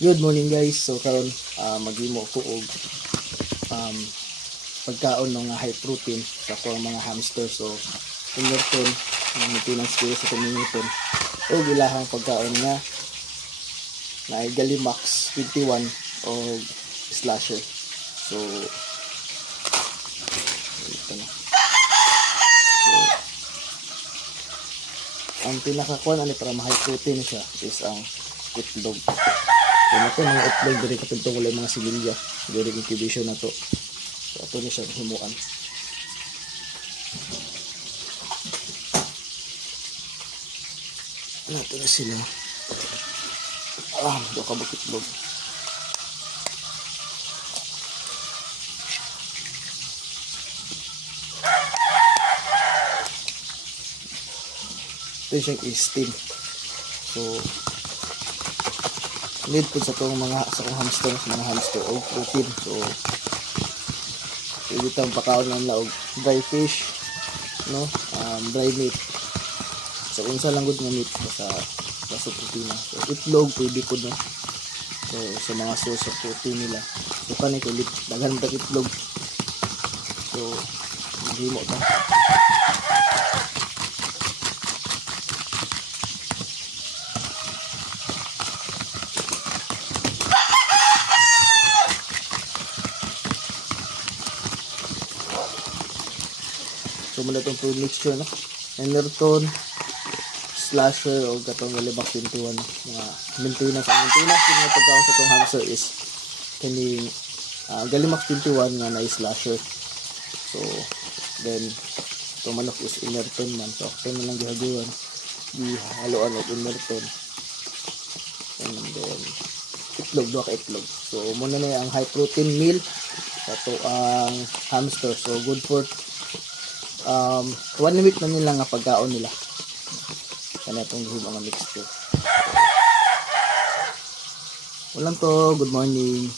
Good morning guys. So karon maghimo ko og pagkaon ng high protein sa akong mga hamster. So inerton ang maintenance ko sa tumingiton og ilahang pagkaon nga na Galimax 21 o slasher. So ito na. So ang pinakakuan ani para ma-high protein siya is ang itlog. Kaya ito mga itlog diri katultong wala mga sigilya diri incubation na to. So ato ni siya himuan. Nato na sila. Do ka bukit itlog. Ito siyang i-steam. So need po sa itong mga hamster o protein. So pwede itong pakaon ng laog dry fish, no? Dry meat sa unsa lang good nga meat sa protein. So itlog pwede po, no? So sa mga source of protein nila, so kanay kulit daghan ta itlog. So hindi mo ta. So muna itong food mixture, no? Enerton, slasher o katong Galimax 21. Mga maintenance. Ang maintenance yung mga pagkaon sa itong hamster is kaning Galimax 21 nga na slasher. So then itong manok is Enerton man. So after mo lang gihaguan, gihaluan o Enerton. And then itlog, duha ka itlog. So muna na ang high protein meal sa ito ang hamster. So good for 1 week na nila nga pagkaon nila. Kana itong mga mixture. Walang to. Good morning.